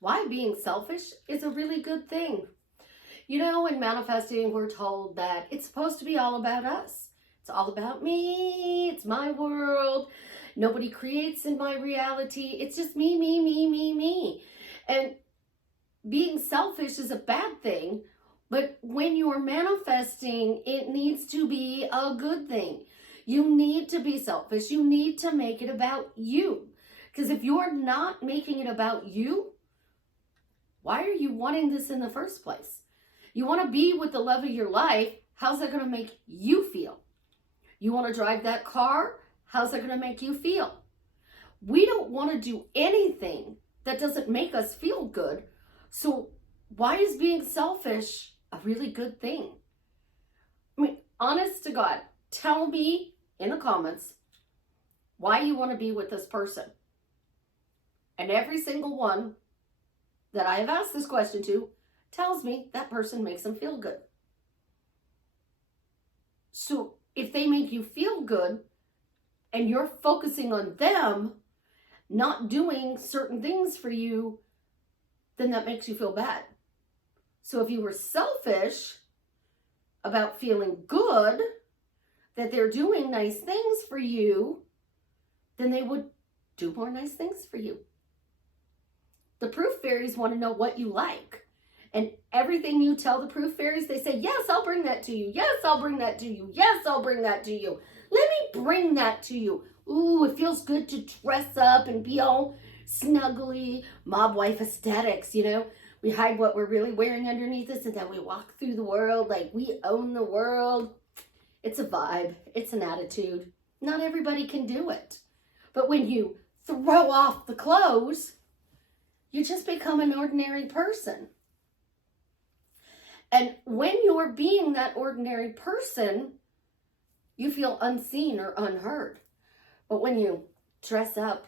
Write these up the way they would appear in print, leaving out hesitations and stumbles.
why being selfish is a really good thing. You know, in manifesting, we're told that it's supposed to be all about us. It's all about me. It's my world. Nobody creates in my reality. It's just me, me, me, me, me. And being selfish is a bad thing, but when you're manifesting, it needs to be a good thing. You need to be selfish. You need to make it about you. Because if you're not making it about you, why are you wanting this in the first place? You want to be with the love of your life. How's that going to make you feel? You want to drive that car? How's that going to make you feel? We don't want to do anything that doesn't make us feel good. So why is being selfish a really good thing? I mean, honest to God, tell me in the comments why you want to be with this person. And every single one that I have asked this question to tells me that person makes them feel good. So if they make you feel good and you're focusing on them not doing certain things for you, then that makes you feel bad. So if you were selfish about feeling good that they're doing nice things for you, then they would do more nice things for you. The proof fairies want to know what you like. And everything you tell the proof fairies, they say, yes, I'll bring that to you. Yes, I'll bring that to you. Yes, I'll bring that to you. Let me bring that to you. Ooh, it feels good to dress up and be all snuggly, mob wife aesthetics, you know. We hide what we're really wearing underneath us and then we walk through the world like we own the world. It's a vibe. It's an attitude. Not everybody can do it. But when you throw off the clothes, you just become an ordinary person. And when you're being that ordinary person, you feel unseen or unheard. But when you dress up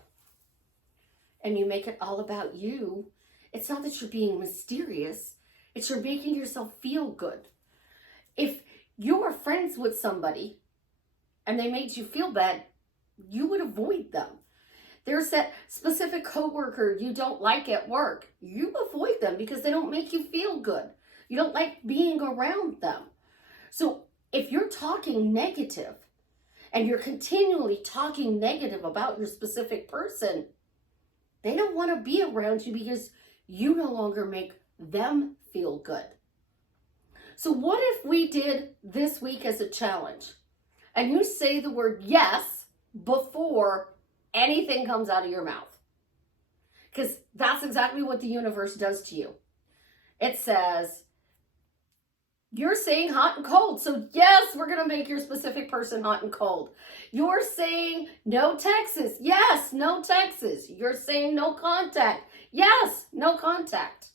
and you make it all about you, it's not that you're being mysterious. It's you're making yourself feel good. If you were friends with somebody and they made you feel bad, you would avoid them. There's that specific coworker you don't like at work. You avoid them because they don't make you feel good. You don't like being around them. So if you're talking negative and you're continually talking negative about your specific person, they don't want to be around you because you no longer make them feel good. So what if we did this week as a challenge and you say the word yes before anything comes out of your mouth? Because that's exactly what the universe does to you. It says, you're saying hot and cold. So yes, we're going to make your specific person hot and cold. You're saying no Texas. Yes, no Texas. You're saying no contact. Yes, no contact.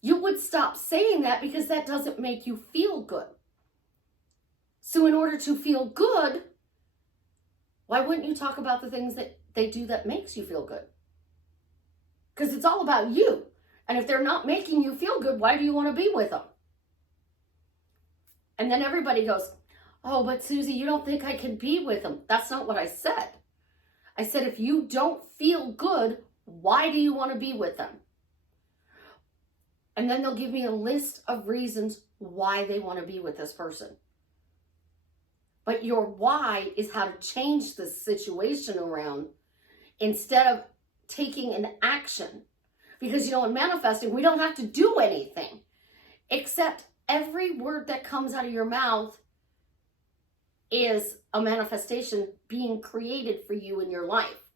You would stop saying that because that doesn't make you feel good. So in order to feel good, why wouldn't you talk about the things that they do that makes you feel good? Because it's all about you. And if they're not making you feel good, why do you want to be with them? And then everybody goes, oh, but Suzie, you don't think I can be with them. That's not what I said. I said, if you don't feel good, why do you want to be with them? And then they'll give me a list of reasons why they want to be with this person. But your why is how to change the situation around instead of taking an action. Because, you know, in manifesting, we don't have to do anything except every word that comes out of your mouth is a manifestation being created for you in your life.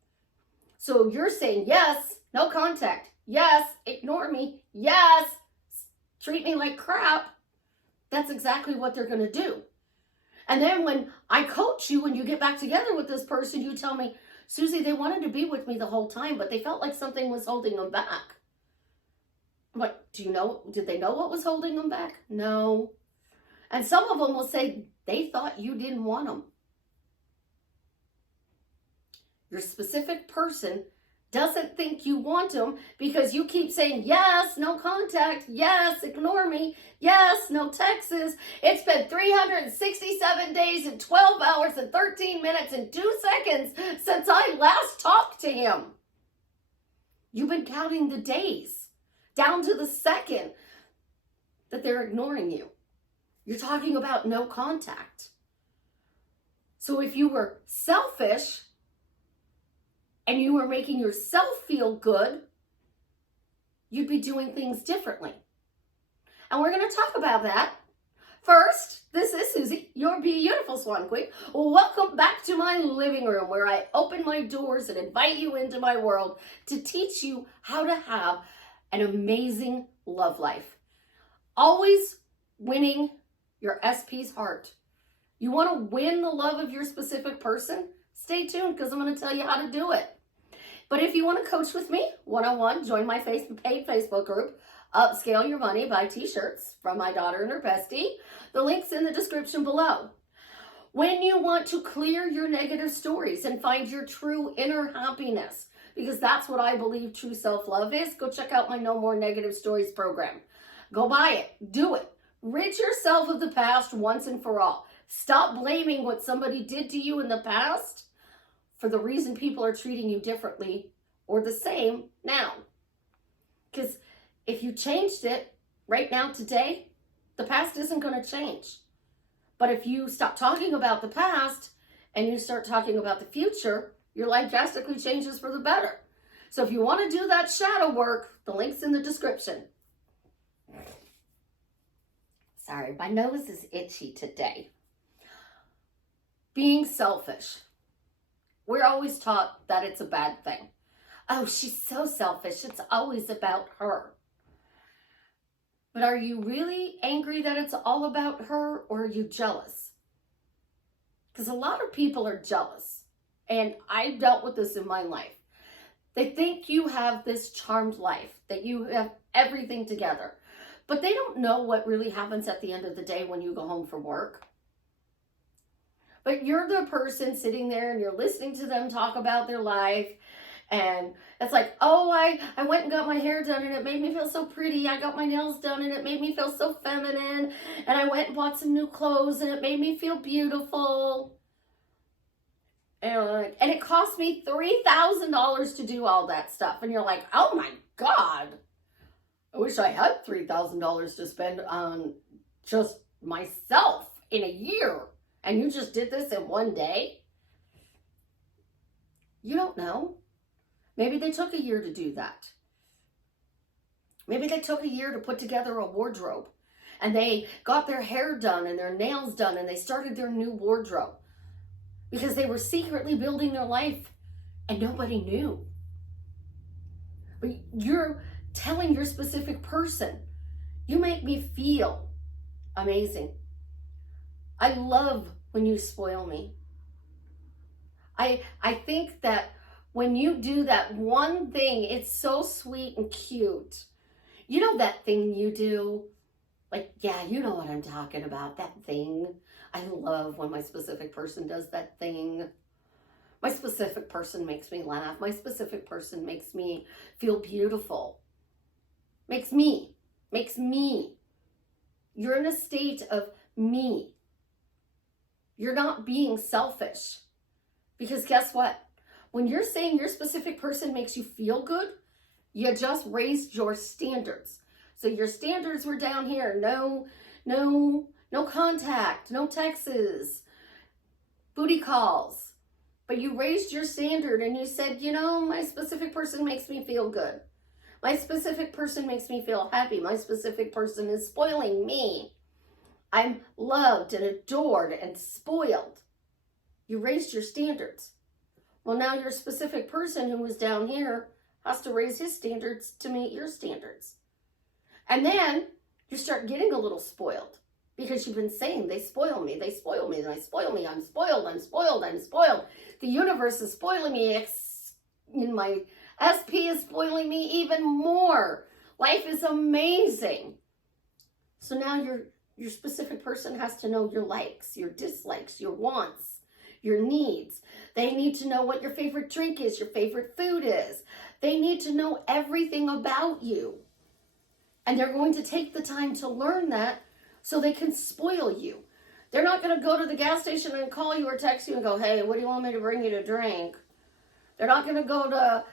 So you're saying, yes, no contact. Yes, ignore me. Yes, treat me like crap. That's exactly what they're going to do. And then when I coach you and you get back together with this person, you tell me, Suzie, they wanted to be with me the whole time, but they felt like something was holding them back. I'm like, did they know what was holding them back? No. And some of them will say they thought you didn't want them. Your specific person doesn't think you want them because you keep saying, yes, no contact. Yes, ignore me. Yes, no Texas. It's been 367 days and 12 hours and 13 minutes and 2 seconds since I last talked to him. You've been counting the days down to the second that they're ignoring you. You're talking about no contact. So if you were selfish and you were making yourself feel good, you'd be doing things differently. And we're going to talk about that. First, this is Susie, your beautiful Swan Queen. Welcome back to my living room where I open my doors and invite you into my world to teach you how to have an amazing love life. Always winning your SP's heart. You want to win the love of your specific person? Stay tuned because I'm going to tell you how to do it. But if you want to coach with me one-on-one, join my paid Facebook group, Upscale Your Money, buy t-shirts from my daughter and her bestie. The link's in the description below. When you want to clear your negative stories and find your true inner happiness, because that's what I believe true self-love is, go check out my No More Negative Stories program. Go buy it. Do it. Rid yourself of the past once and for all. Stop blaming what somebody did to you in the past for the reason people are treating you differently or the same now. Because if you changed it right now, today, the past isn't going to change. But if you stop talking about the past and you start talking about the future, your life drastically changes for the better. So if you want to do that shadow work, the link's in the description. Sorry, my nose is itchy today. Being selfish. We're always taught that it's a bad thing. Oh, she's so selfish. It's always about her. But are you really angry that it's all about her, or are you jealous? Because a lot of people are jealous. And I've dealt with this in my life. They think you have this charmed life, that you have everything together. But they don't know what really happens at the end of the day when you go home from work. But you're the person sitting there and you're listening to them talk about their life. And it's like, oh, I went and got my hair done and it made me feel so pretty. I got my nails done and it made me feel so feminine. And I went and bought some new clothes and it made me feel beautiful. And it cost me $3,000 to do all that stuff. And you're like, oh my God. I wish I had $3,000 to spend on just myself in a year. And you just did this in one day? You don't know. Maybe they took a year to do that. Maybe they took a year to put together a wardrobe. And they got their hair done and their nails done and they started their new wardrobe. Because they were secretly building their life and nobody knew. But you're telling your specific person, you make me feel amazing. I love when you spoil me. I think that when you do that one thing, it's so sweet and cute. You know that thing you do? Like, yeah, you know what I'm talking about, that thing. I love when my specific person does that thing. My specific person makes me laugh. My specific person makes me feel beautiful. Makes me. You're in a state of me. You're not being selfish. Because guess what? When you're saying your specific person makes you feel good, you just raised your standards. So your standards were down here. No contact, no texts, booty calls. But you raised your standard and you said, you know, my specific person makes me feel good. My specific person makes me feel happy. My specific person is spoiling me. I'm loved and adored and spoiled. You raised your standards. Well, now your specific person who was down here has to raise his standards to meet your standards. And then you start getting a little spoiled because you've been saying, they spoil me, they spoil me, they spoil me, I'm spoiled, I'm spoiled, I'm spoiled. The universe is spoiling me. In my SP is spoiling me even more. Life is amazing. So now your specific person has to know your likes, your dislikes, your wants, your needs. They need to know what your favorite drink is, your favorite food is. They need to know everything about you. And they're going to take the time to learn that so they can spoil you. They're not going to go to the gas station and call you or text you and go, hey, what do you want me to bring you to drink? They're not going to go to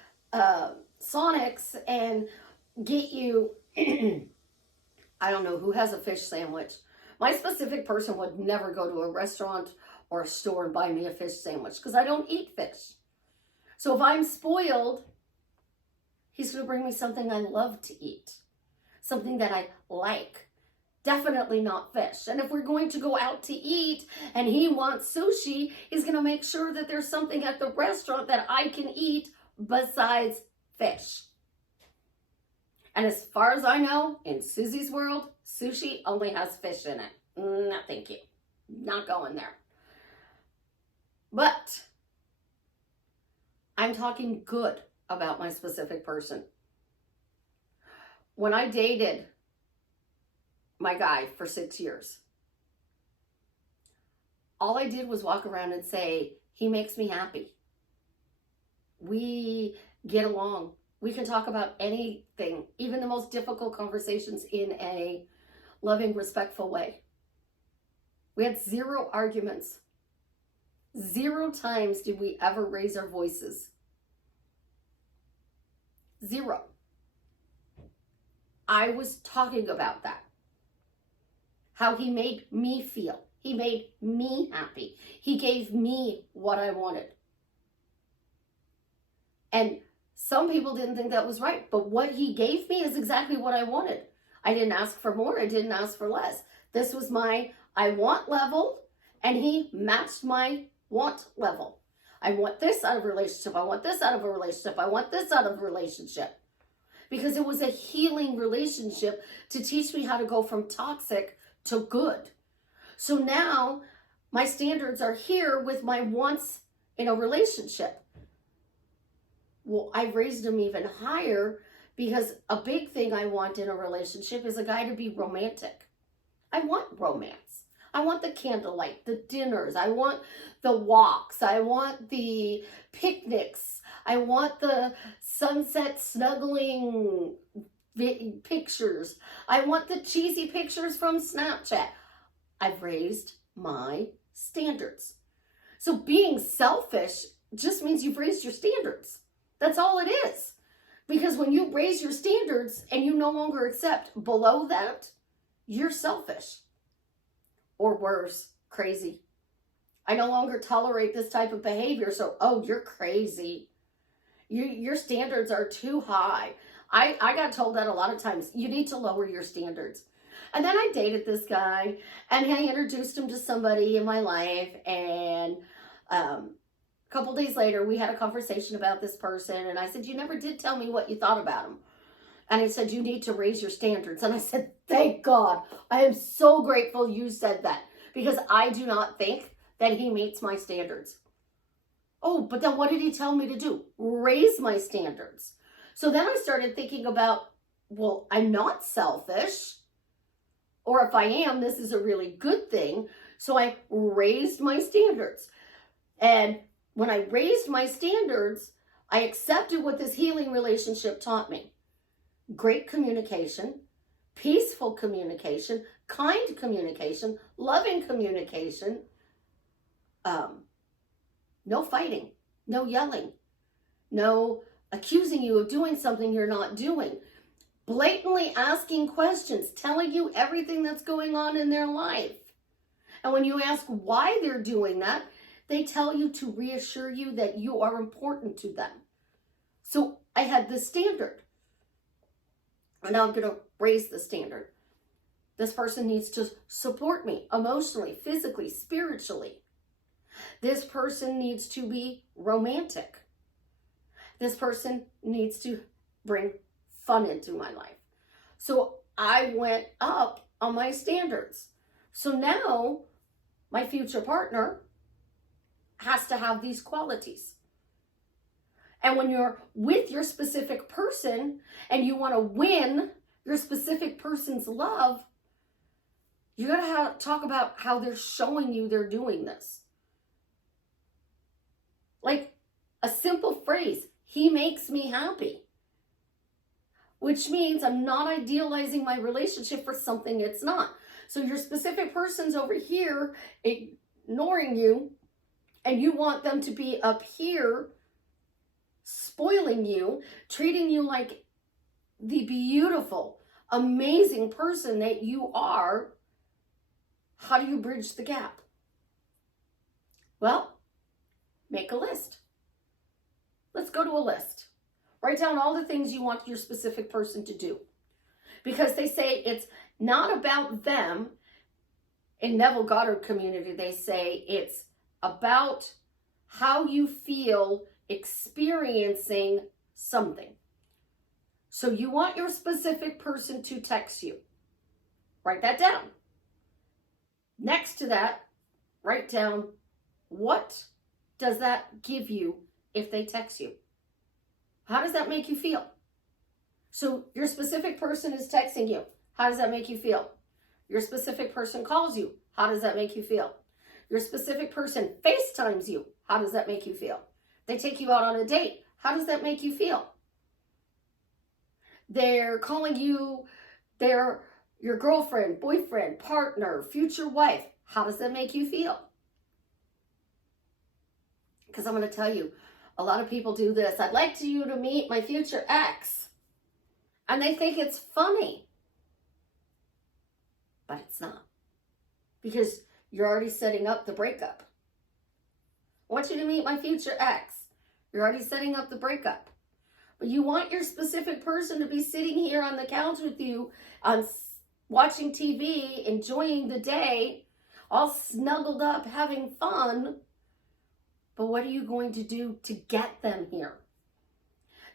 Sonic's and get you, I don't know who has a fish sandwich. My specific person would never go to a restaurant or a store and buy me a fish sandwich because I don't eat fish. So if I'm spoiled, he's going to bring me something I love to eat, something that I like. Definitely not fish. And if we're going to go out to eat and he wants sushi, he's going to make sure that there's something at the restaurant that I can eat besides fish. And as far as I know, in Suzie's world, sushi only has fish in it. No, thank you. Not going there. But I'm talking good about my specific person. When I dated my guy for 6 years, all I did was walk around and say, he makes me happy. We get along. We can talk about anything, even the most difficult conversations, in a loving, respectful way. We had 0 arguments. 0 times did we ever raise our voices. 0. I was talking about that. How he made me feel. He made me happy. He gave me what I wanted. And some people didn't think that was right, but what he gave me is exactly what I wanted. I didn't ask for more. I didn't ask for less. This was my I want level, and he matched my want level. I want this out of a relationship. I want this out of a relationship. I want this out of a relationship. Because it was a healing relationship to teach me how to go from toxic to good. So now my standards are here with my wants in a relationship. Well, I've raised them even higher because a big thing I want in a relationship is a guy to be romantic. I want romance. I want the candlelight, the dinners. I want the walks. I want the picnics. I want the sunset snuggling pictures. I want the cheesy pictures from Snapchat. I've raised my standards. So being selfish just means you've raised your standards. That's all it is. Because when you raise your standards and you no longer accept below that, you're selfish. Or worse, crazy. I no longer tolerate this type of behavior, so, oh, you're crazy. Your standards are too high. I got told that a lot of times. You need to lower your standards. And then I dated this guy, and I introduced him to somebody in my life, and a couple days later, we had a conversation about this person, and I said, you never did tell me what you thought about him. And he said, you need to raise your standards. And I said, thank God. I am so grateful you said that, because I do not think that he meets my standards. Oh, but then what did he tell me to do? Raise my standards. So then I started thinking about, well, I'm not selfish. Or if I am, this is a really good thing. So I raised my standards. And when I raised my standards, I accepted what this healing relationship taught me. Great communication, peaceful communication, kind communication, loving communication, no fighting, no yelling, no accusing you of doing something you're not doing, blatantly asking questions, telling you everything that's going on in their life. And when you ask why they're doing that, they tell you to reassure you that you are important to them. So I had this standard. And now I'm going to raise the standard. This person needs to support me emotionally, physically, spiritually. This person needs to be romantic. This person needs to bring fun into my life. So I went up on my standards. So now my future partner has to have these qualities. And when you're with your specific person and you want to win your specific person's love, you got to talk about how they're showing you they're doing this. Like a simple phrase, he makes me happy. Which means I'm not idealizing my relationship for something it's not. So your specific person's over here ignoring you, and you want them to be up here spoiling you, treating you like the beautiful, amazing person that you are, how do you bridge the gap? Well, make a list. Let's go to a list. Write down all the things you want your specific person to do. Because they say it's not about them. In Neville Goddard community, they say it's about how you feel experiencing something. So you want your specific person to text you. Write that down. Next to that, write down, what does that give you if they text you? How does that make you feel? So your specific person is texting you. How does that make you feel? Your specific person calls you. How does that make you feel? Your specific person FaceTimes you. How does that make you feel? They take you out on a date. How does that make you feel? They're calling you, they're your girlfriend, boyfriend, partner, future wife. How does that make you feel? Because I'm going to tell you, a lot of people do this. I'd like you to meet my future ex. And they think it's funny. But it's not. Because you're already setting up the breakup. I want you to meet my future ex. You're already setting up the breakup. But you want your specific person to be sitting here on the couch with you, watching TV, enjoying the day, all snuggled up, having fun. But what are you going to do to get them here?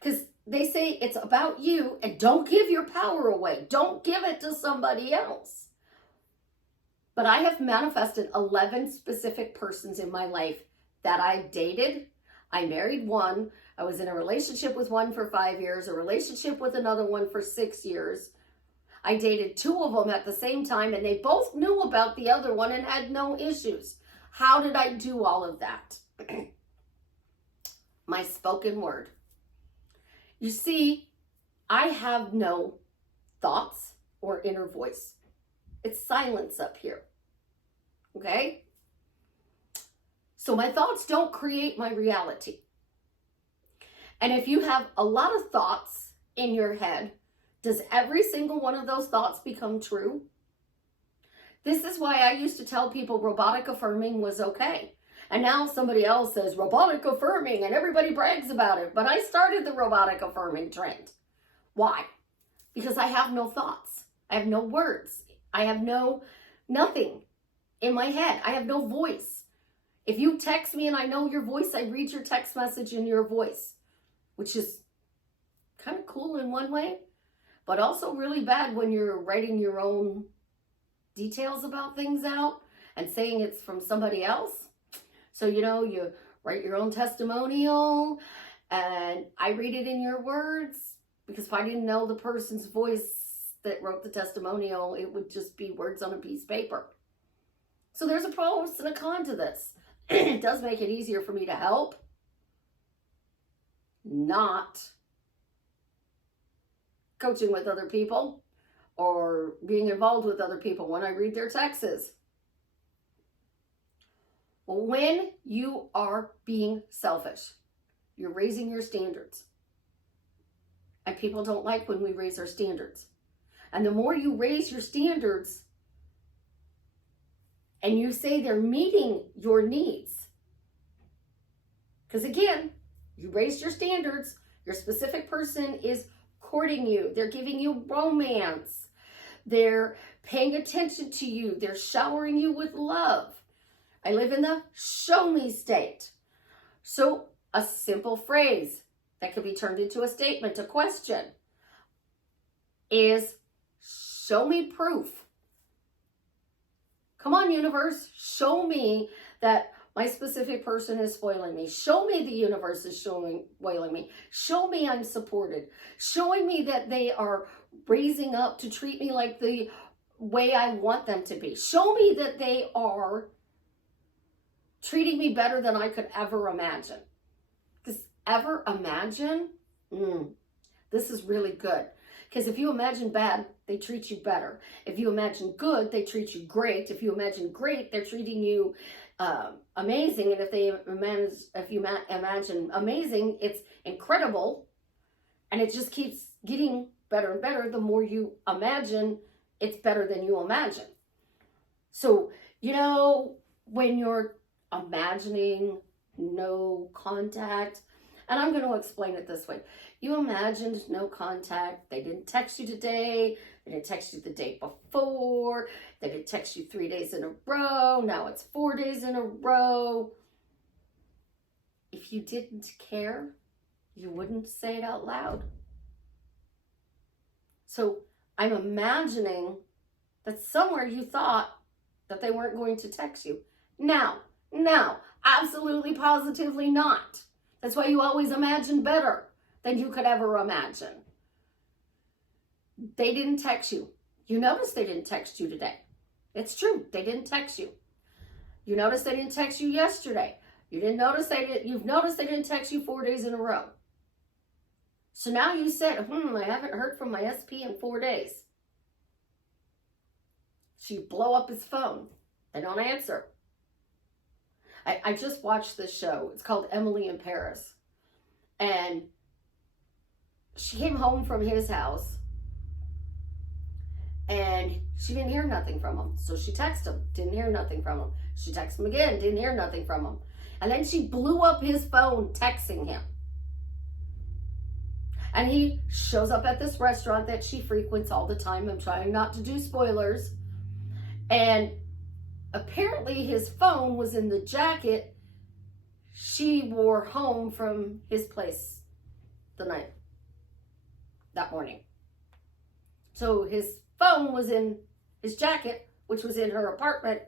Because they say it's about you, and don't give your power away. Don't give it to somebody else. But I have manifested 11 specific persons in my life that I dated. I married one. I was in a relationship with one for 5 years, a relationship with another one for 6 years. I dated 2 of them at the same time, and they both knew about the other one and had no issues. How did I do all of that? My spoken word. You see, I have no thoughts or inner voice. It's silence up here. Okay? So my thoughts don't create my reality. And if you have a lot of thoughts in your head, does every single one of those thoughts become true? This is why I used to tell people robotic affirming was okay. And now somebody else says robotic affirming and everybody brags about it. But I started the robotic affirming trend. Why? Because I have no thoughts. I have no words. I have nothing in my head. I have no voice. If you text me and I know your voice, I read your text message in your voice, which is kind of cool in one way, but also really bad when you're writing your own details about things out and saying it's from somebody else. So, you write your own testimonial and I read it in your words, because if I didn't know the person's voice that wrote the testimonial, it would just be words on a piece of paper. So there's a pro and a con to this. It does make it easier for me to help, not coaching with other people or being involved with other people when I read their texts. When you are being selfish, you're raising your standards. And people don't like when we raise our standards. And the more you raise your standards and you say they're meeting your needs, because again, you raised your standards, your specific person is courting you, they're giving you romance, they're paying attention to you, they're showering you with love. I live in the show me state. So a simple phrase that could be turned into a statement, a question, is show me proof. Come on, universe, show me that my specific person is spoiling me. Show me the universe is spoiling me. Show me I'm supported. Showing me that they are raising up to treat me like the way I want them to be. Show me that they are treating me better than I could ever imagine. Because ever imagine? This is really good. Because if you imagine bad, they treat you better. If you imagine good, they treat you great. If you imagine great, they're treating you amazing. And if you imagine amazing, it's incredible. And it just keeps getting better and better. The more you imagine, it's better than you imagine. So, you know, when you're imagining no contact, and I'm going to explain it this way. You imagined no contact. They didn't text you today. They didn't text you the day before. They didn't text you 3 days in a row. Now it's 4 days in a row. If you didn't care, you wouldn't say it out loud. So I'm imagining that somewhere you thought that they weren't going to text you. No, absolutely positively not. That's why you always imagine better than you could ever imagine. They didn't text you. You notice they didn't text you today. It's true. They didn't text you. You notice they didn't text you yesterday. You've noticed they didn't text you 4 days in a row. So now you said, I haven't heard from my SP in 4 days. So you blow up his phone. They don't answer. I just watched this show. It's called Emily in Paris. And she came home from his house. And she didn't hear nothing from him. So she texted him. Didn't hear nothing from him. She texted him again. Didn't hear nothing from him. And then she blew up his phone texting him. And he shows up at this restaurant that she frequents all the time. I'm trying not to do spoilers. And apparently his phone was in the jacket she wore home from his place that morning. So his phone was in his jacket, which was in her apartment.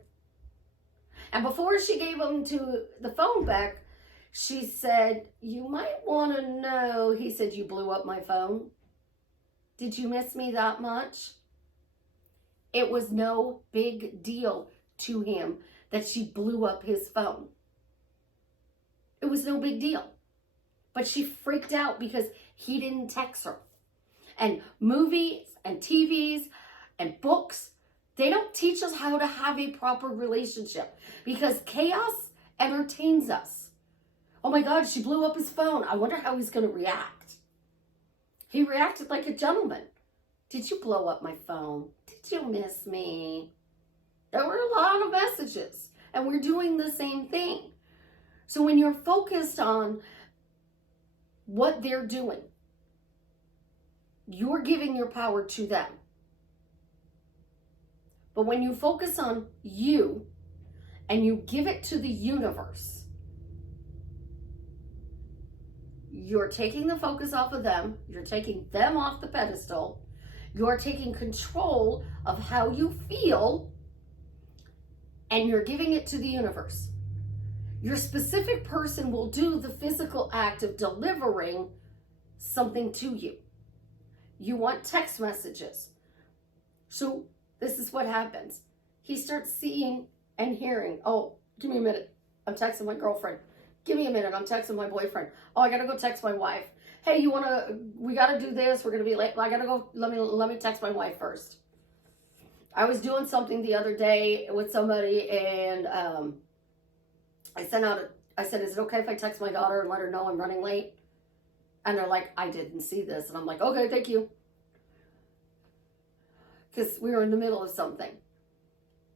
And before she gave him the phone back, she said, "You might want to know," he said, "you blew up my phone. Did you miss me that much?" It was no big deal to him that she blew up his phone. It was no big deal. But she freaked out because he didn't text her. And movies and TVs and books, they don't teach us how to have a proper relationship because chaos entertains us. Oh my God, she blew up his phone. I wonder how he's going to react. He reacted like a gentleman. "Did you blow up my phone? Did you miss me?" There were a lot of messages, and we're doing the same thing. So when you're focused on what they're doing, you're giving your power to them. But when you focus on you and you give it to the universe, you're taking the focus off of them, you're taking them off the pedestal, you're taking control of how you feel, and you're giving it to the universe. Your specific person will do the physical act of delivering something to you. You want text messages. So this is what happens. He starts seeing and hearing, "Oh, give me a minute. I'm texting my girlfriend. Give me a minute. I'm texting my boyfriend. Oh, I got to go text my wife. Hey, we got to do this. We're going to be late. I got to go. Let me text my wife first." I was doing something the other day with somebody, and I said, "Is it okay if I text my daughter and let her know I'm running late?" And they're like, "I didn't see this." And I'm like, "Okay, thank you." Because we were in the middle of something.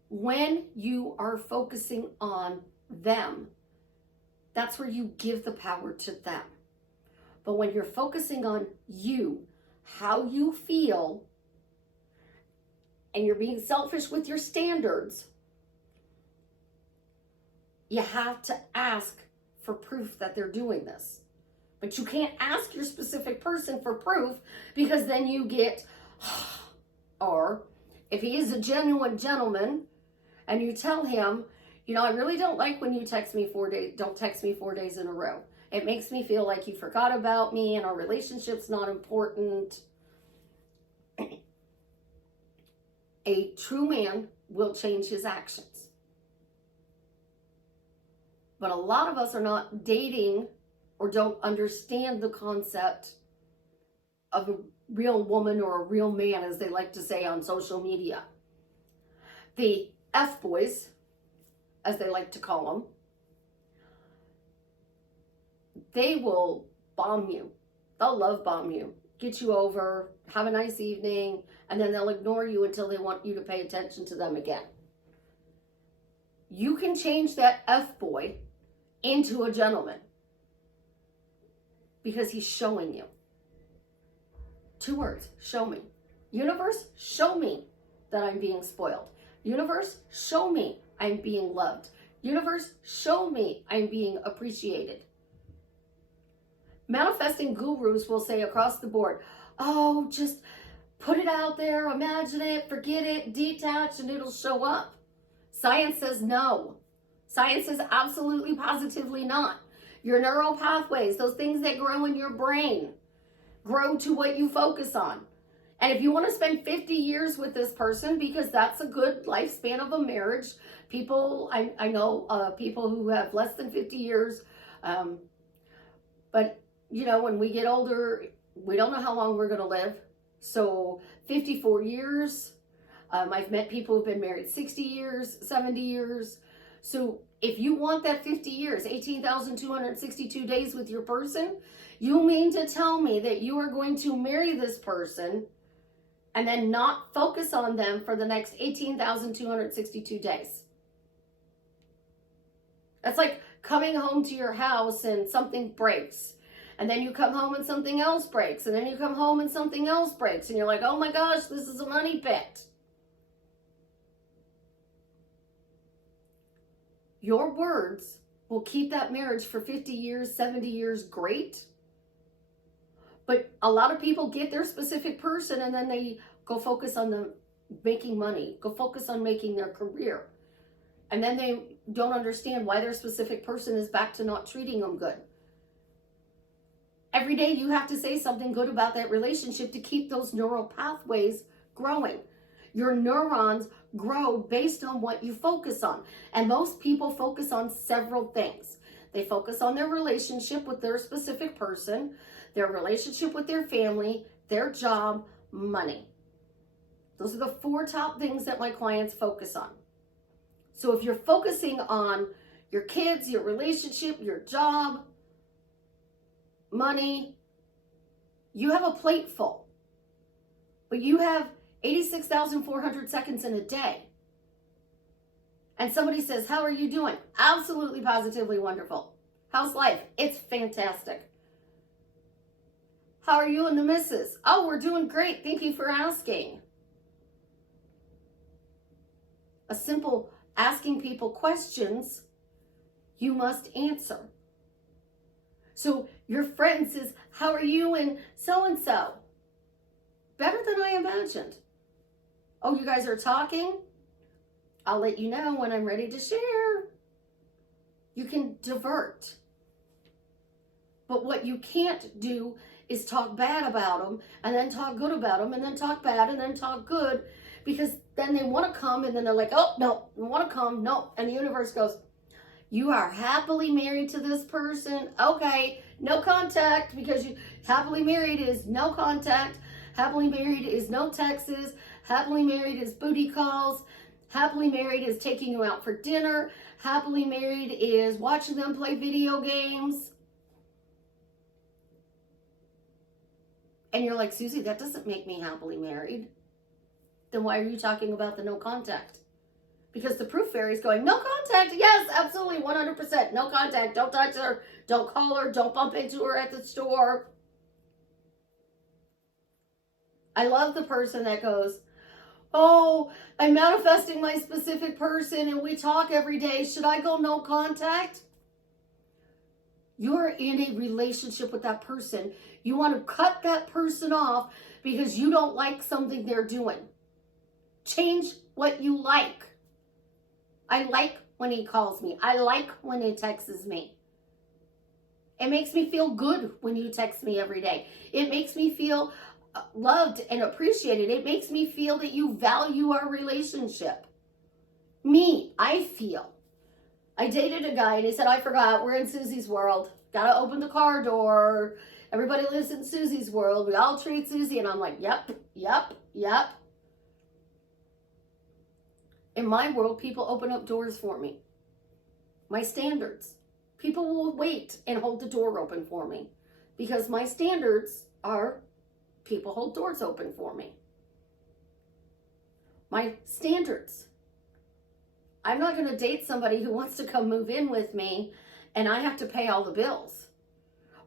When you are focusing on them, that's where you give the power to them. But when you're focusing on you, how you feel, and you're being selfish with your standards, you have to ask for proof that they're doing this. But you can't ask your specific person for proof because then you get, or if he is a genuine gentleman and you tell him, "I really don't like when you text me 4 days, don't text me 4 days in a row. It makes me feel like you forgot about me and our relationship's not important." A true man will change his actions. But a lot of us are not dating or don't understand the concept of a real woman or a real man, as they like to say on social media. The F-boys, as they like to call them, they will bomb you. They'll love bomb you, get you over, have a nice evening, and then they'll ignore you until they want you to pay attention to them again. You can change that F-boy into a gentleman because he's showing you. 2 words, show me. Universe, show me that I'm being spoiled. Universe, show me I'm being loved. Universe, show me I'm being appreciated. Manifesting gurus will say across the board, oh, just put it out there, imagine it, forget it, detach, and it'll show up. Science says no. Science says absolutely, positively not. Your neural pathways, those things that grow in your brain, grow to what you focus on. And if you want to spend 50 years with this person, because that's a good lifespan of a marriage, people, I know people who have less than 50 years, but you know, when we get older, we don't know how long we're going to live. So 54 years, I've met people who've been married 60 years, 70 years. So if you want that 50 years, 18,262 days with your person, you mean to tell me that you are going to marry this person and then not focus on them for the next 18,262 days? That's like coming home to your house and something breaks. And then you come home and something else breaks. And then you come home and something else breaks. And you're like, oh my gosh, this is a money pit. Your words will keep that marriage for 50 years, 70 years great. But a lot of people get their specific person and then they go focus on the making money, go focus on making their career. And then they don't understand why their specific person is back to not treating them good. Every day you have to say something good about that relationship to keep those neural pathways growing. Your neurons grow based on what you focus on. And most people focus on several things. They focus on their relationship with their specific person, their relationship with their family, their job, money. Those are the 4 top things that my clients focus on. So if you're focusing on your kids, your relationship, your job, money, you have a plate full. But you have 86,400 seconds in a day. And somebody says, how are you doing? Absolutely, positively wonderful. How's life? It's fantastic. How are you and the missus? Oh, we're doing great. Thank you for asking. A simple asking people questions you must answer. So your friend says, how are you and so-and-so? Better than I imagined. Oh, you guys are talking? I'll let you know when I'm ready to share. You can divert. But what you can't do is talk bad about them and then talk good about them and then talk bad and then talk good, because then they want to come and then they're like, oh, no, I want to come, no. And the universe goes, you are happily married to this person. Okay, no contact, because you happily married is no contact. Happily married is no texts. Happily married is booty calls. Happily married is taking you out for dinner. Happily married is watching them play video games. And you're like, Susie, that doesn't make me happily married. Then why are you talking about the no contact? Because the proof fairy is going, no contact. Yes, absolutely, 100%. No contact. Don't touch her. Don't call her. Don't bump into her at the store. I love the person that goes, oh, I'm manifesting my specific person and we talk every day. Should I go no contact? You're in a relationship with that person. You want to cut that person off because you don't like something they're doing. Change what you like. I like when he calls me. I like when he texts me. It makes me feel good when you text me every day. It makes me feel loved and appreciated. It makes me feel that you value our relationship. I feel. I dated a guy and he said, I forgot, we're in Susie's world. Gotta open the car door. Everybody lives in Suzie's world. We all treat Suzie. And I'm like, yep, yep, yep. In my world, people open up doors for me. My standards. People will wait and hold the door open for me. Because my standards are people hold doors open for me. My standards. I'm not going to date somebody who wants to come move in with me and I have to pay all the bills.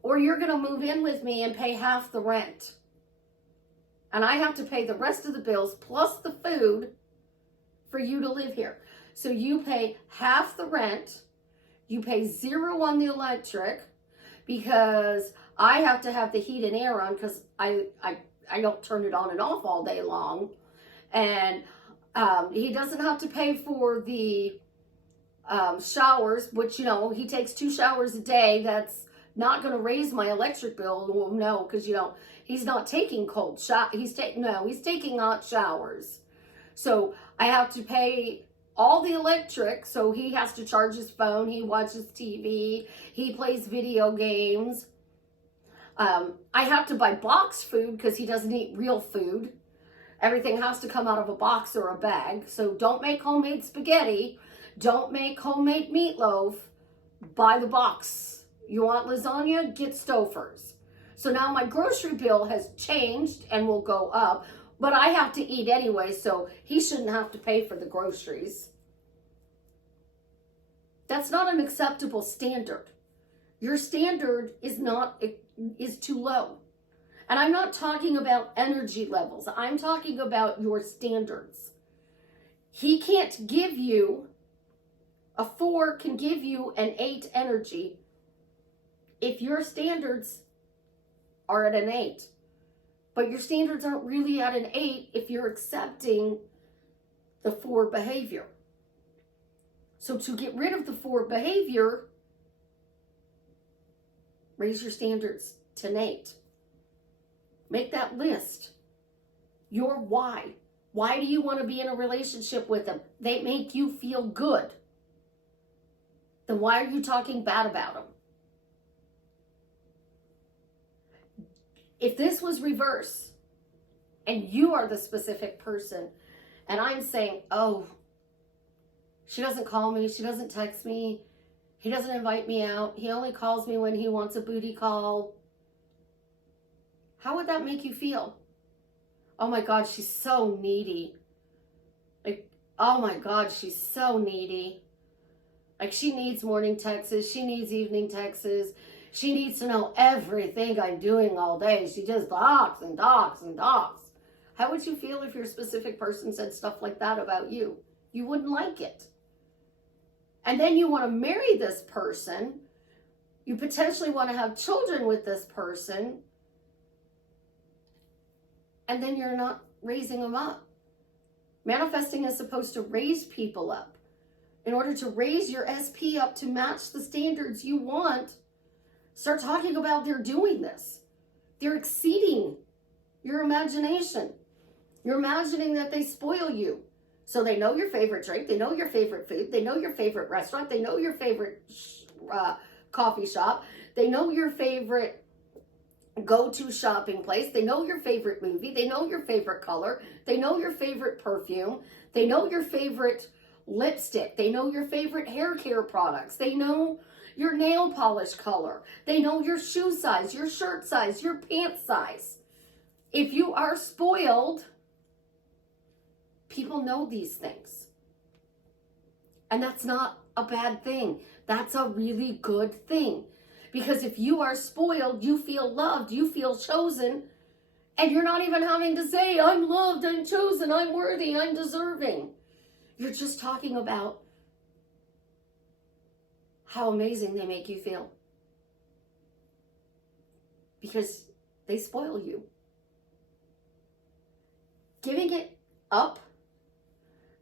Or you're going to move in with me and pay half the rent. And I have to pay the rest of the bills plus the food for you to live here. So you pay half the rent. You pay $0 on the electric because I have to have the heat and air on because I don't turn it on and off all day long. And he doesn't have to pay for the showers, which, you know, he takes 2 showers a day. That's not going to raise my electric bill. Well, no, because, you know, he's not taking cold showers. He's taking hot showers. So I have to pay all the electric. So he has to charge his phone. He watches TV. He plays video games. I have to buy box food because he doesn't eat real food. Everything has to come out of a box or a bag. So don't make homemade spaghetti. Don't make homemade meatloaf. Buy the box. You want lasagna? Get Stouffer's. So now my grocery bill has changed and will go up. But I have to eat anyway, so he shouldn't have to pay for the groceries. That's not an acceptable standard. Your standard is too low. And I'm not talking about energy levels. I'm talking about your standards. He can't give you, a 4 can give you an 8 energy if your standards are at an 8. But your standards aren't really at an 8 if you're accepting the 4 behavior. So to get rid of the 4 behavior, raise your standards to an 8. Make that list. Your why. Why do you want to be in a relationship with them? They make you feel good. Then why are you talking bad about them? If this was reverse and you are the specific person and I'm saying, oh, she doesn't call me, she doesn't text me, he doesn't invite me out, he only calls me when he wants a booty call, how would that make you feel? Oh my God, she's so needy. Like, oh my God, she's so needy. Like, she needs morning texts, she needs evening texts. She needs to know everything I'm doing all day. She just talks and talks and talks. How would you feel if your specific person said stuff like that about you? You wouldn't like it. And then you want to marry this person. You potentially want to have children with this person. And then you're not raising them up. Manifesting is supposed to raise people up. In order to raise your SP up to match the standards you want, start talking about they're doing this. They're exceeding your imagination. You're imagining that they spoil you. So they know your favorite drink. They know your favorite food. They know your favorite restaurant. They know your favorite coffee shop. They know your favorite go-to shopping place. They know your favorite movie. They know your favorite color. They know your favorite perfume. They know your favorite lipstick. They know your favorite hair care products. They know your nail polish color. They know your shoe size, your shirt size, your pants size. If you are spoiled, people know these things. And that's not a bad thing. That's a really good thing. Because if you are spoiled, you feel loved, you feel chosen, and you're not even having to say, I'm loved, I'm chosen, I'm worthy, I'm deserving. You're just talking about how amazing they make you feel. Because they spoil you. Giving it up.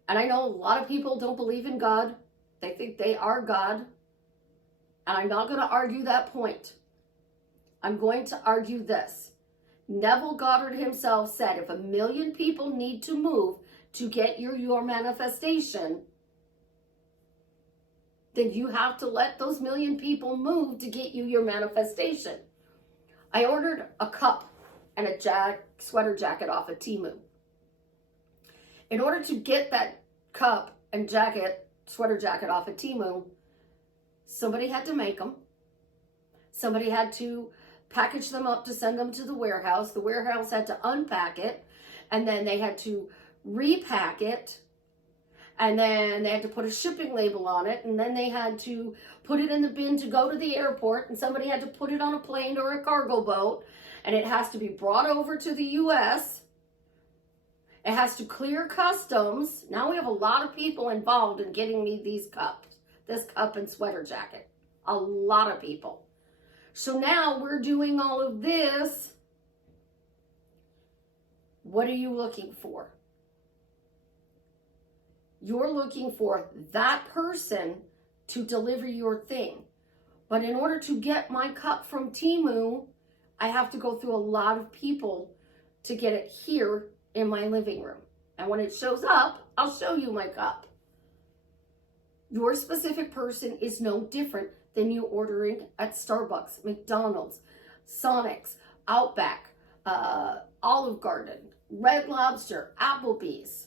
And I know a lot of people don't believe in God. They think they are God. And I'm not going to argue that point. I'm going to argue this. Neville Goddard himself said, if 1 million people need to move to get your manifestation, then you have to let those 1 million people move to get you your manifestation. I ordered a cup and a sweater jacket off of Temu. In order to get that cup and sweater jacket off of Temu, somebody had to make them. Somebody had to package them up to send them to the warehouse. The warehouse had to unpack it, and then they had to repack it, and then they had to put a shipping label on it, and then they had to put it in the bin to go to the airport, and somebody had to put it on a plane or a cargo boat, and it has to be brought over to the U.S. It has to clear customs. Now we have a lot of people involved in getting me these cups, this cup and sweater jacket. A lot of people. So now we're doing all of this. What are you looking for? You're looking for that person to deliver your thing. But in order to get my cup from Temu, I have to go through a lot of people to get it here in my living room. And when it shows up, I'll show you my cup. Your specific person is no different than you ordering at Starbucks, McDonald's, Sonic's, Outback, Olive Garden, Red Lobster, Applebee's.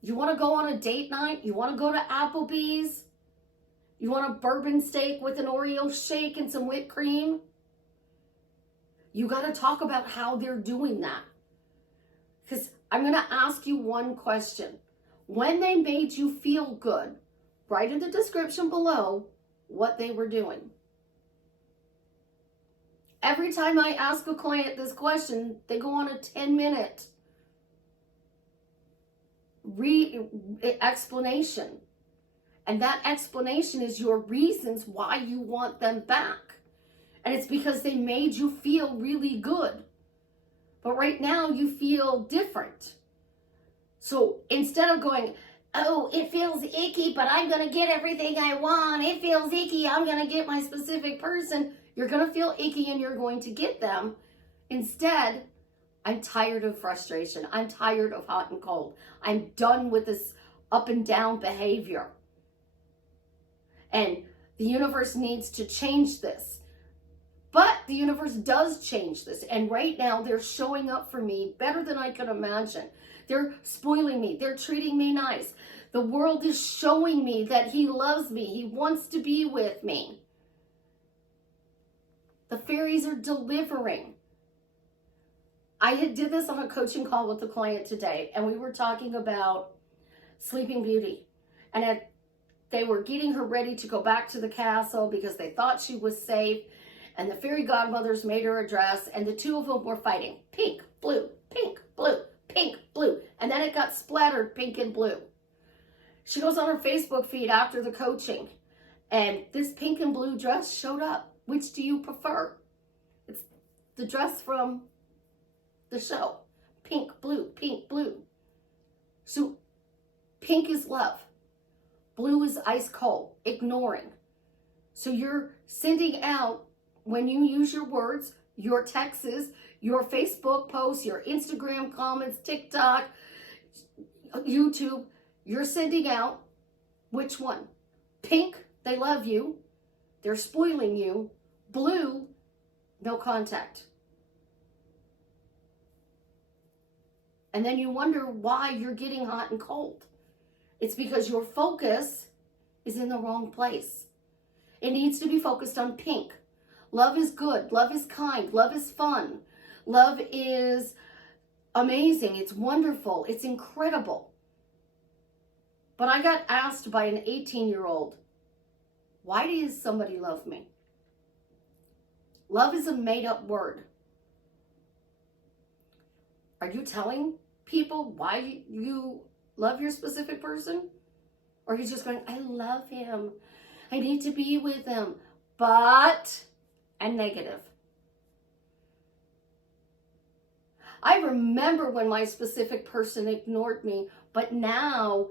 You want to go on a date night? You want to go to Applebee's? You want a bourbon steak with an Oreo shake and some whipped cream? You got to talk about how they're doing that. Because I'm going to ask you one question. When they made you feel good, write in the description below what they were doing. Every time I ask a client this question, they go on a 10-minute explanation. And that explanation is your reasons why you want them back. And it's because they made you feel really good. But right now you feel different. So instead of going, oh, it feels icky, but I'm going to get everything I want. It feels icky. I'm going to get my specific person. You're going to feel icky and you're going to get them. Instead, I'm tired of frustration. I'm tired of hot and cold. I'm done with this up and down behavior. And the universe needs to change this. But the universe does change this. And right now they're showing up for me better than I could imagine. They're spoiling me. They're treating me nice. The world is showing me that he loves me. He wants to be with me. The fairies are delivering. I did this on a coaching call with a client today, and we were talking about Sleeping Beauty. And they were getting her ready to go back to the castle because they thought she was safe. And the fairy godmothers made her a dress, and the two of them were fighting. Pink, blue, pink, blue, pink, blue. And then it got splattered pink and blue. She goes on her Facebook feed after the coaching, and this pink and blue dress showed up. Which do you prefer? It's the dress from the show. Pink, blue, pink, blue. So pink is love. Blue is ice cold, ignoring. So you're sending out, when you use your words, your texts, your Facebook posts, your Instagram comments, TikTok, YouTube, you're sending out which one? Pink, they love you. They're spoiling you. Blue, no contact. And then you wonder why you're getting hot and cold. It's because your focus is in the wrong place. It needs to be focused on pink. Love is good. Love is kind. Love is fun. Love is amazing. It's wonderful. It's incredible. But I got asked by an 18-year-old, why does somebody love me? Love is a made-up word. Are you telling people why you love your specific person? Or are you just going, I love him. I need to be with him. But, and negative. I remember when my specific person ignored me, but now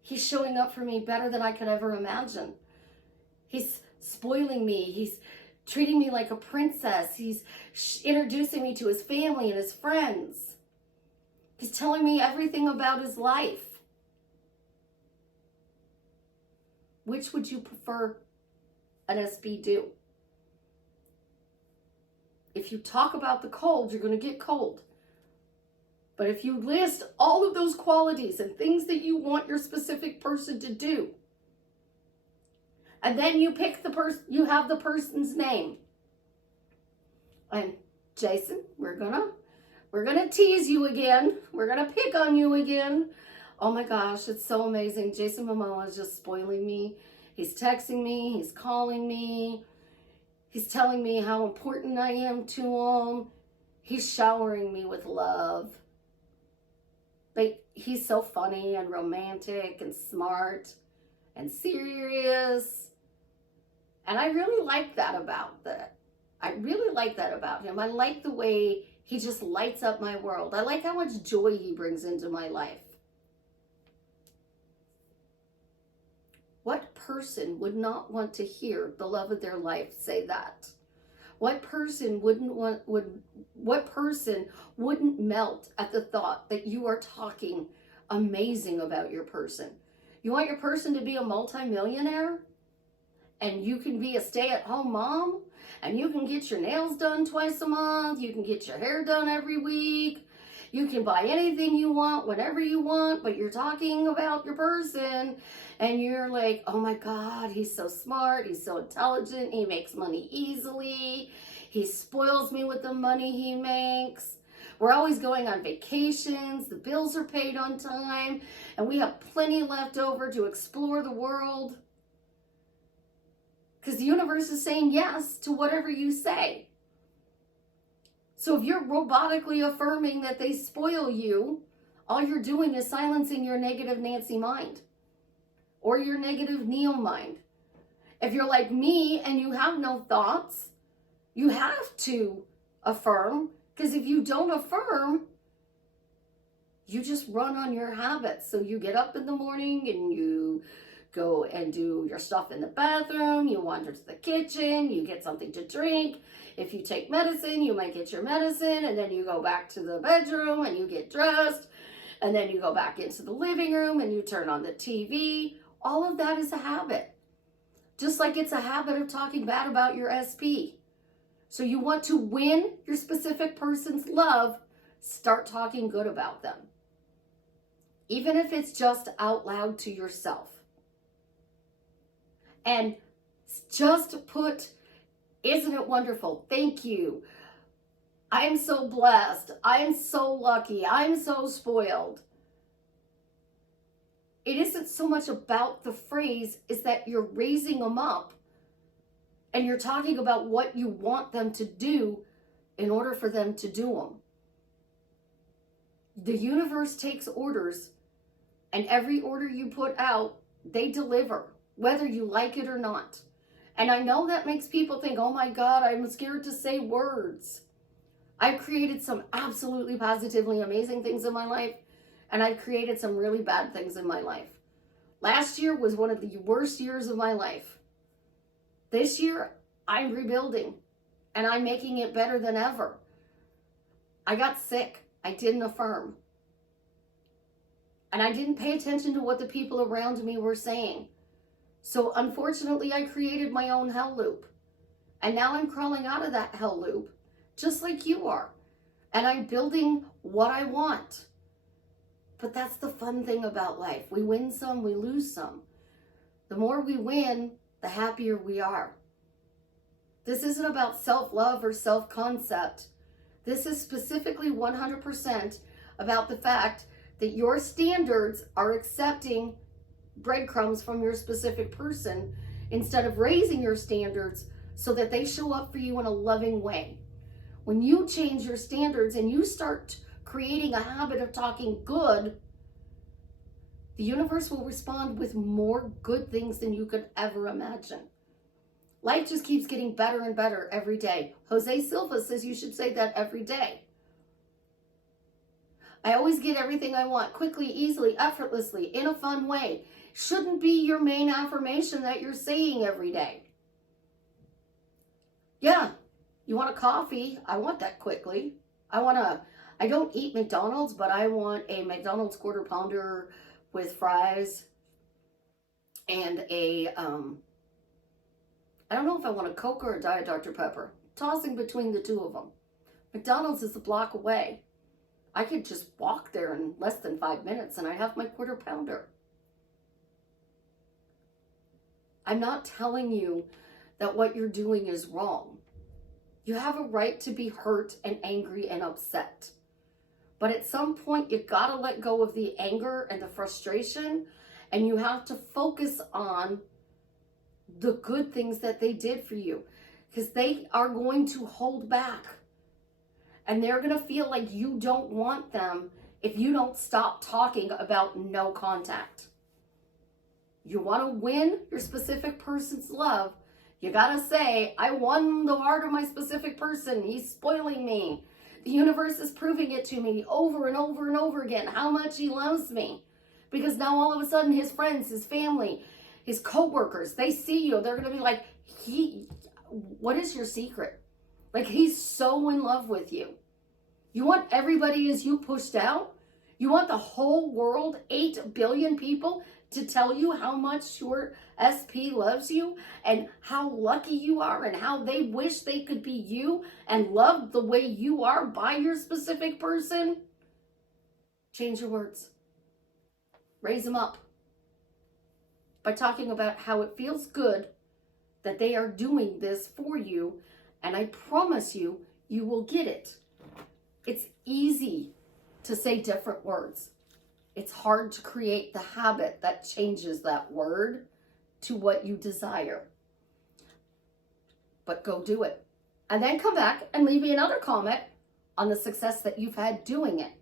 he's showing up for me better than I could ever imagine. He's spoiling me. He's treating me like a princess. He's introducing me to his family and his friends. He's telling me everything about his life. Which would you prefer an SB do? If you talk about the cold, you're going to get cold. But if you list all of those qualities and things that you want your specific person to do, and then you pick the person, you have the person's name. And Jason, we're gonna tease you again. We're gonna pick on you again. Oh my gosh, it's so amazing. Jason Momoa is just spoiling me. He's texting me, he's calling me, he's telling me how important I am to him. He's showering me with love. But he's so funny and romantic and smart and serious. And I really like that about that. I really like that about him. I like the way he just lights up my world. I like how much joy he brings into my life. What person would not want to hear the love of their life say that? What person what person wouldn't melt at the thought that you are talking amazing about your person? You want your person to be a multimillionaire? And you can be a stay-at-home mom, and you can get your nails done twice a month, you can get your hair done every week, you can buy anything you want, whenever you want, but you're talking about your person, and you're like, oh my God, he's so smart, he's so intelligent, he makes money easily, he spoils me with the money he makes. We're always going on vacations, the bills are paid on time, and we have plenty left over to explore the world. Because the universe is saying yes to whatever you say. So if you're robotically affirming that they spoil you, all you're doing is silencing your negative Nancy mind or your negative Neil mind. If you're like me and you have no thoughts, you have to affirm, because if you don't affirm, you just run on your habits. So you get up in the morning and you go and do your stuff in the bathroom, you wander to the kitchen, you get something to drink. If you take medicine, you might get your medicine, and then you go back to the bedroom and you get dressed, and then you go back into the living room and you turn on the TV. All of that is a habit. Just like it's a habit of talking bad about your SP. So you want to win your specific person's love, start talking good about them. Even if it's just out loud to yourself. And just put, isn't it wonderful? Thank you. I am so blessed. I am so lucky. I'm so spoiled. It isn't so much about the phrase, is that you're raising them up and you're talking about what you want them to do in order for them to do them. The universe takes orders, and every order you put out, they deliver, whether you like it or not. And I know that makes people think, oh my God, I'm scared to say words. I've created some absolutely positively amazing things in my life, and I've created some really bad things in my life. Last year was one of the worst years of my life. This year, I'm rebuilding, and I'm making it better than ever. I got sick. I didn't affirm. And I didn't pay attention to what the people around me were saying. So unfortunately, I created my own hell loop. And now I'm crawling out of that hell loop, just like you are. And I'm building what I want. But that's the fun thing about life. We win some, we lose some. The more we win, the happier we are. This isn't about self-love or self-concept. This is specifically 100% about the fact that your standards are accepting breadcrumbs from your specific person instead of raising your standards so that they show up for you in a loving way. When you change your standards and you start creating a habit of talking good, the universe will respond with more good things than you could ever imagine. Life just keeps getting better and better every day. Jose Silva says you should say that every day. I always get everything I want quickly, easily, effortlessly, in a fun way. Shouldn't be your main affirmation that you're saying every day. Yeah, you want a coffee? I want that quickly. I don't eat McDonald's, but I want a McDonald's quarter pounder with fries and I don't know if I want a Coke or a Diet Dr. Pepper. tossing between the two of them. McDonald's is a block away. I could just walk there in less than 5 minutes and I have my quarter pounder. I'm not telling you that what you're doing is wrong. You have a right to be hurt and angry and upset. But at some point, you gotta let go of the anger and the frustration, and you have to focus on the good things that they did for you, because they are going to hold back. And they're going to feel like you don't want them if you don't stop talking about no contact. You want to win your specific person's love, you got to say, I won the heart of my specific person. He's spoiling me. The universe is proving it to me over and over and over again how much he loves me. Because now all of a sudden his friends, his family, his co-workers, they see you. They're going to be like, what is your secret? Like, he's so in love with you. You want everybody as you pushed out? You want the whole world, 8 billion people, to tell you how much your SP loves you and how lucky you are and how they wish they could be you and loved the way you are by your specific person? Change your words. Raise them up by talking about how it feels good that they are doing this for you, and I promise you, you will get it. It's easy to say different words. It's hard to create the habit that changes that word to what you desire. But go do it. And then come back and leave me another comment on the success that you've had doing it.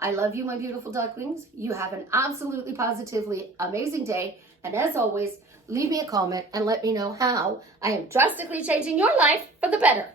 I love you, my beautiful ducklings. You have an absolutely positively amazing day. And as always, leave me a comment and let me know how I am drastically changing your life for the better.